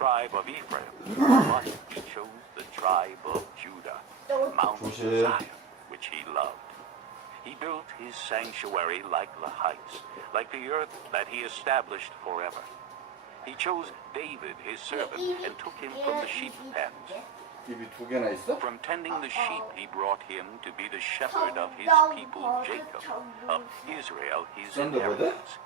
tribe of Ephraim, but he chose the tribe of Judah, Mount Zion, which he loved. He built his sanctuary like the heights, like the earth that he established forever. He chose David, his servant, and took him from the sheep pens. 입이 두 개나 있어? From tending the sheep, he brought him to be the shepherd of his people Jacob, of Israel his inheritance.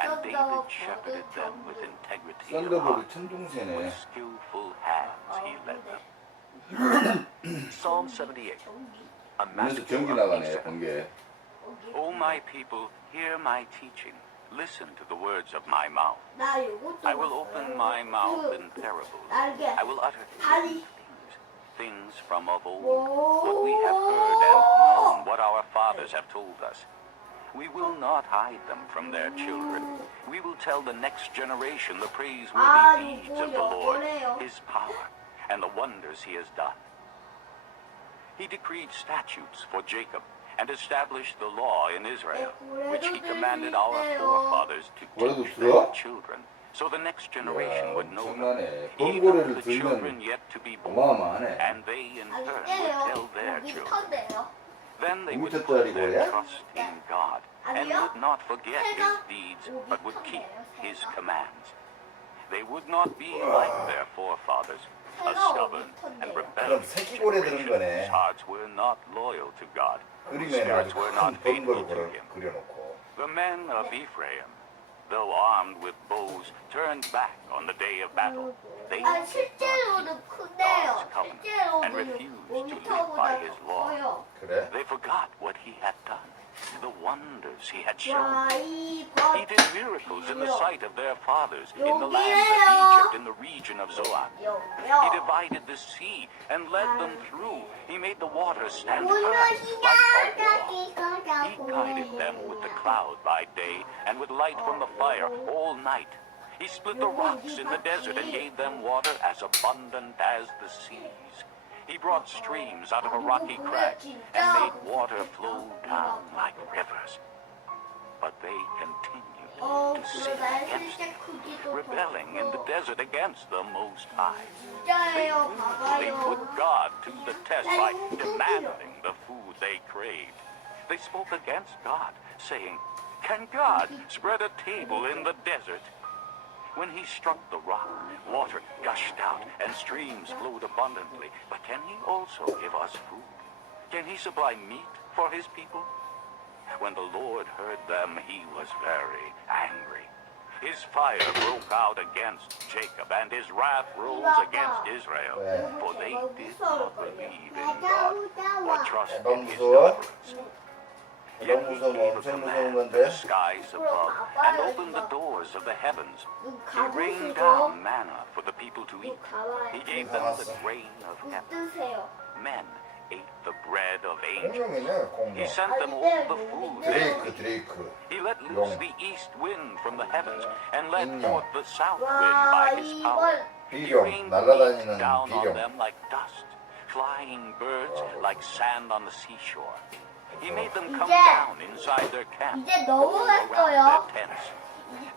And David shepherded them with integrity of heart. 썬더버드 천둥새네. With skillful hands he led them. Psalm 78. A 그래서 master 전기 of 나가네 Asaph. 번개. O my people, hear my teaching. Listen to the words of my mouth. I will open my mouth in parables. I will utter things from of old, what we have heard and known, what our fathers have told us. We will not hide them from their children. We will tell the next generation the praiseworthy deeds of the Lord, his power, and the wonders he has done. He decreed statutes for Jacob and established the law in Israel, which he commanded our forefathers to teach their children, so the next generation would know them, even the children yet to be born, and they in turn would tell their children. Then they would put their trust in God and would not forget his deeds, but would keep his commands. They would not be like their forefathers, a stubborn and rebellious generation whose hearts were not loyal to God, whose 그림에는 아주 spirits were 큰 not faithful 번거를 to him. 그려놓고. The men of Ephraim, though armed with bows, turned back on the day of battle. They 실제로는 큰데요. God's covenant and 실제로는 refused to live 모니터보다 by 더 his law. 커요. 그래? They forgot what he had done, the wonders he had shown. 와, He 이 did miracles in the sight of their fathers in the land of Egypt in the region of Zoan. He divided the sea and led them through. He made the waters stand firm like a wall. He guided them with the cloud by day and with light from the fire all night. He split the rocks in the desert and gave them water as abundant as the seas. He brought streams out of a rocky crag and made water flow down like rivers. But they continued to sin against him, rebelling in the desert against the Most High. They brutally put God to the test by demanding the food they craved. They spoke against God, saying, "Can God spread a table in the desert?" When he struck the rock, water gushed out and streams flowed abundantly. But can he also give us food? Can he supply meat for his people? When the Lord heard them, he was very angry. His fire broke out against Jacob, and his wrath rose against Israel. For they did not believe in God or trust in his deliverance. Yet he gave a command to the skies above and opened the doors of the heavens. He rained down manna for the people to eat. He gave them the grain of heaven. Men ate the bread of angels. 공룡이네 He 공룡. sent them all the food they 드레이크 드레이크. He let loose the east wind from the heavens and led forth the south wind by his power. He 비룡 rained 날아다니는 meat down on 비룡. them like dust, flying birds like sand on the seashore. He made them come down inside their camp, 이제 all 너무 around 했어요. their tents.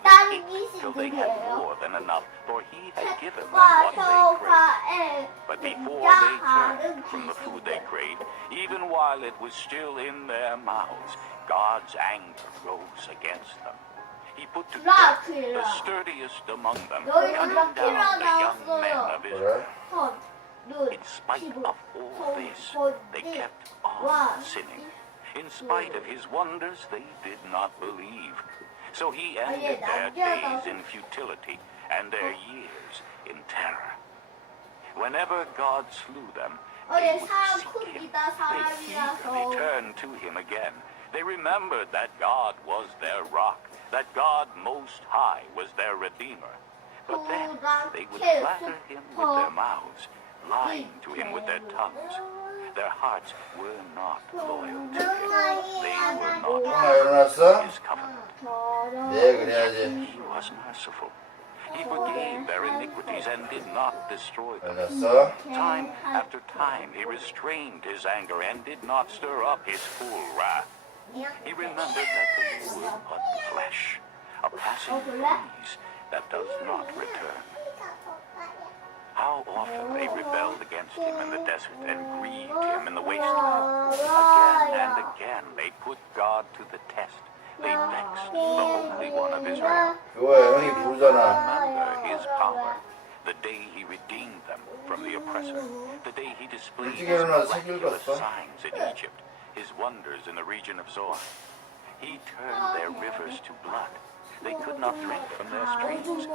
다른 Till they had 기술들이에요. more than enough, for he had given them what they craved. 소파에 But before they turned from the food they craved, even while it was still in their mouths, God's anger rose against them. He put to death the sturdiest among them, cutting down the young men of Israel. 그래? In spite of all this, they kept on sinning. In spite of his wonders, they did not believe. So he ended their days in futility and their years in terror. Whenever God slew them, they would 사람 seek him. 크기다 They eagerly 사람이라서 turned to him again. They remembered that God was their rock, that God Most High was their Redeemer. But then they would flatter him with their mouths, lying to him with their tongues. Their hearts were not loyal to him. They were not 일어났어? his covenant. 네 그래야지. He was merciful. He forgave their iniquities and did not destroy them. 일어났어? Time after time he restrained his anger and did not stir up his full wrath. He remembered that they were but flesh, a passing breeze that does not return. against him in the desert and grieved him in the wasteland. Again and again they put God to the test. They vexed the Holy One of Israel. 그거야 형이 부르잖아. Remember his power, the day he redeemed them from the oppressor, the day he displayed 일찍 his 일어나서 책 miraculous 읽었어? signs in Egypt, his wonders in the region of Zoan. He turned their rivers to blood. They could not drink from their streams.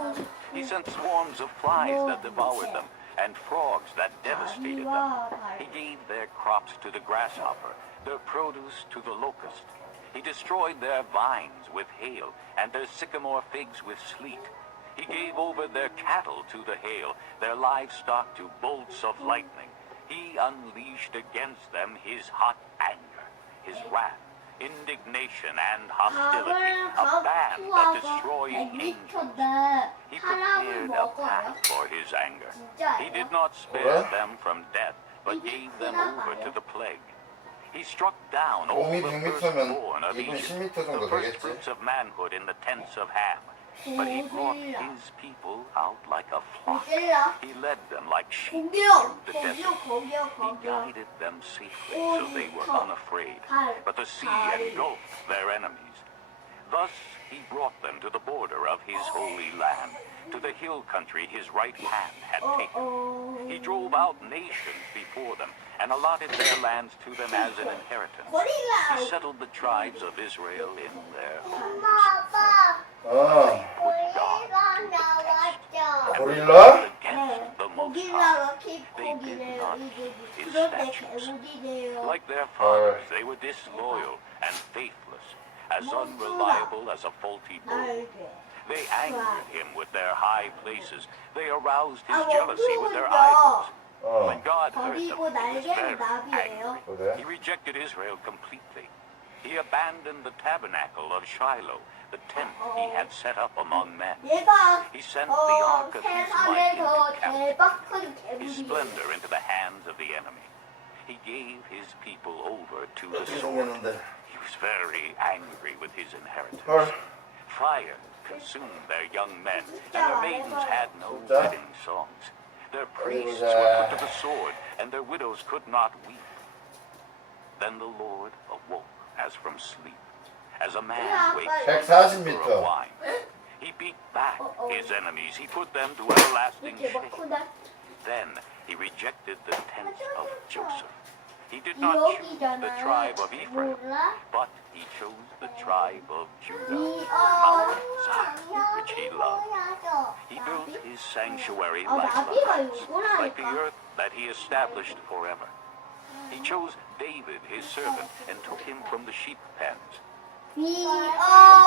He sent swarms of flies that devoured them, and frogs that devastated them. He gave their crops to the grasshopper, their produce to the locust. He destroyed their vines with hail, and their sycamore figs with sleet. He gave over their cattle to the hail, their livestock to bolts of lightning. He unleashed against them his hot anger, his wrath, indignation, and hostility, a band of destroying angels. He prepared a path for his anger. He did not spare them from death, but gave them over to the plague. He struck down all 몸이 the 100m면 firstborn of 2분 Egypt, 10m the 정도 first 되겠지? fruits of manhood in the tents of Ham. But he brought his people out like a flock. He led them like sheep through the desert. He guided them safely, so they were unafraid. But the sea engulfed their enemies. Thus he brought them to the border of his holy land, to the hill country his right hand had taken. He drove out nations before them and allotted their lands to them as an inheritance. He settled the tribes of Israel in their homes. 어. Put God to the test. 고릴라? Against the Most High. They did not keep his statutes. Like their fathers, they were disloyal and faithless, as unreliable as a faulty bull. They angered him with their high places. They aroused his jealousy with their idols. 어. When God heard them, he was very angry. 그래? He rejected Israel completely. He abandoned the tabernacle of Shiloh, the tent he had set up among men. He sent the ark of his might into captivity, his splendor into the hands of the enemy. He gave his people over to the sword. 생겼는데. He was very angry with his inheritance. 헐. Fire consumed their young men, and their maidens had no 진짜? wedding songs. Their priests were put to the sword, and their widows could not weep. Then the Lord awoke as from sleep, as a man wakes from 140m. a wine. He beat back his enemies. He put them to everlasting shame. Then he rejected the tent of Joseph. He did not choose the tribe of Ephraim, but he chose the tribe of Judah, Mount Zion, which he loved. He built his sanctuary like the house, like the earth that he established forever. He chose David, his servant, and took him from the sheep pens. From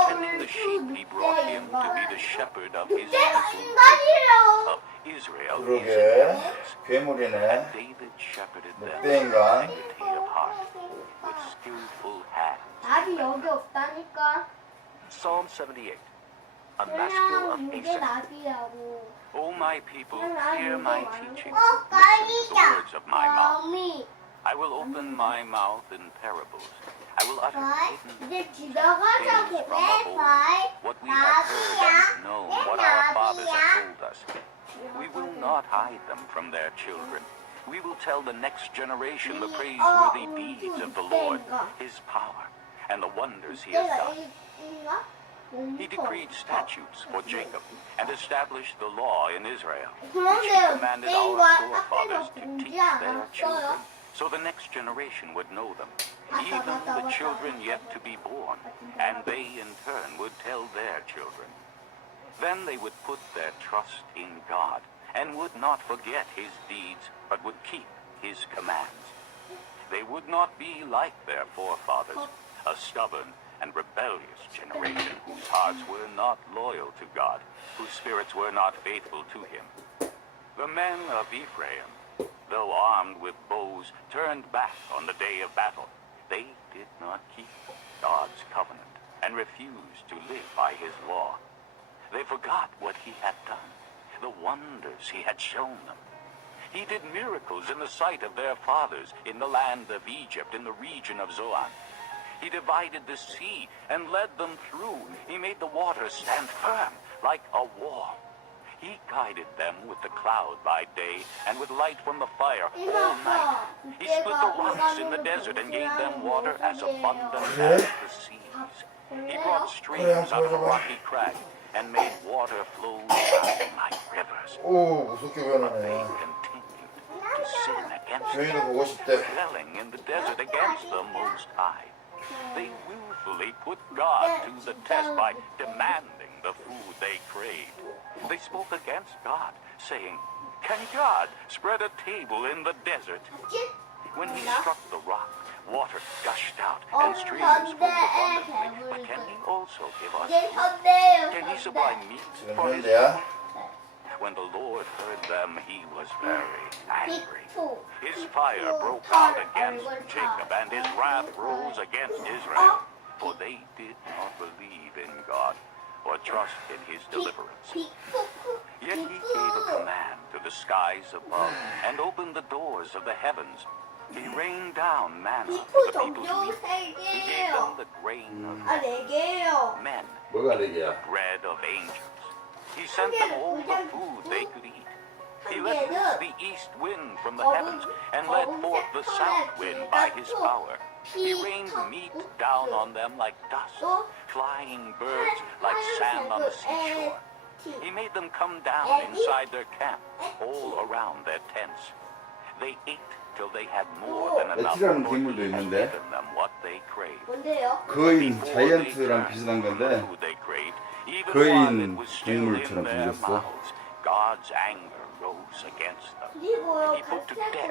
tending the sheep, he brought him to be the shepherd of his people, of Israel, his 그러게. inheritance. 괴물이네. David shepherded them with 늑대인가? integrity of heart, with skillful hands. 답이 여기 없다니까. Psalm 78, a maskil of 그냥 이게 Asaph. 답이라고. O my people, hear my teaching. 어, Listen to the words of my mouth. 마음이. I will open my mouth in parables. I will utter hidden 이제 지나가자고 왜 what we have heard and known, what our fathers have told us. We will not hide them from their children. We will tell the next generation the praiseworthy deeds of the Lord, his power, and the wonders he has done. He decreed statutes for Jacob and established the law in Israel, which he commanded our forefathers to teach their children, so the next generation would know them, even the children yet to be born, and they in turn would tell their children. Then they would put their trust in God and would not forget his deeds, but would keep his commands. They would not be like their forefathers, a stubborn and rebellious generation whose hearts were not loyal to God, whose spirits were not faithful to him. The men of Ephraim, though armed with bows, turned back on the day of battle. They did not keep God's covenant and refused to live by his law. They forgot what he had done, the wonders he had shown them. He did miracles in the sight of their fathers in the land of Egypt, in the region of Zoan. He divided the sea and led them through. He made the waters stand firm like a wall. He guided them with the cloud by day and with light from the fire all 이모 night. 아빠. He split the rocks in the desert and gave them water as abundant as the seas. He brought streams out of a rocky crag and made water flow down like rivers. 오, 무섭게 They 변하네. continued to sin against 주인도 him, 보고 싶대. rebelling in the desert against the Most High. They willfully put God to the test by demanding the food they craved. They spoke against God, saying, "Can God spread a table in the desert?" When he struck the rock, water gushed out and streams flowed abundantly. But can he also give us 이제 food? 현대예요. Can he supply meat 지금 for his 현대야? When the Lord heard them, he was very angry. 빅2. His fire broke out against Jacob, and his wrath rose against Israel. For they did not believe in God or trust in his deliverance. Yet he gave a command to the skies above and opened the doors of the heavens. He rained down manna for the people to eat. He gave them the grain of 아, 4개예요. men, 뭐가 되게야? bread of angels. He sent them all the food they could eat. He let loose the east wind from the heavens and let forth the south wind by his power. He rained meat down on them like dust, flying birds like sand on the seashore. He made them come down inside their camp, all around their tents. They ate till they had more than enough, 레티라는 for he 괴물도 had 있는데. given them what they craved. 뭔데요? 거인 Before 자이언트랑 they 비슷한 turned 건데 from the food they craved, even 거인 while it was still in 동물처럼 their 생겼어. mouths, God's anger rose against them. 그리고요, He put to 같은 death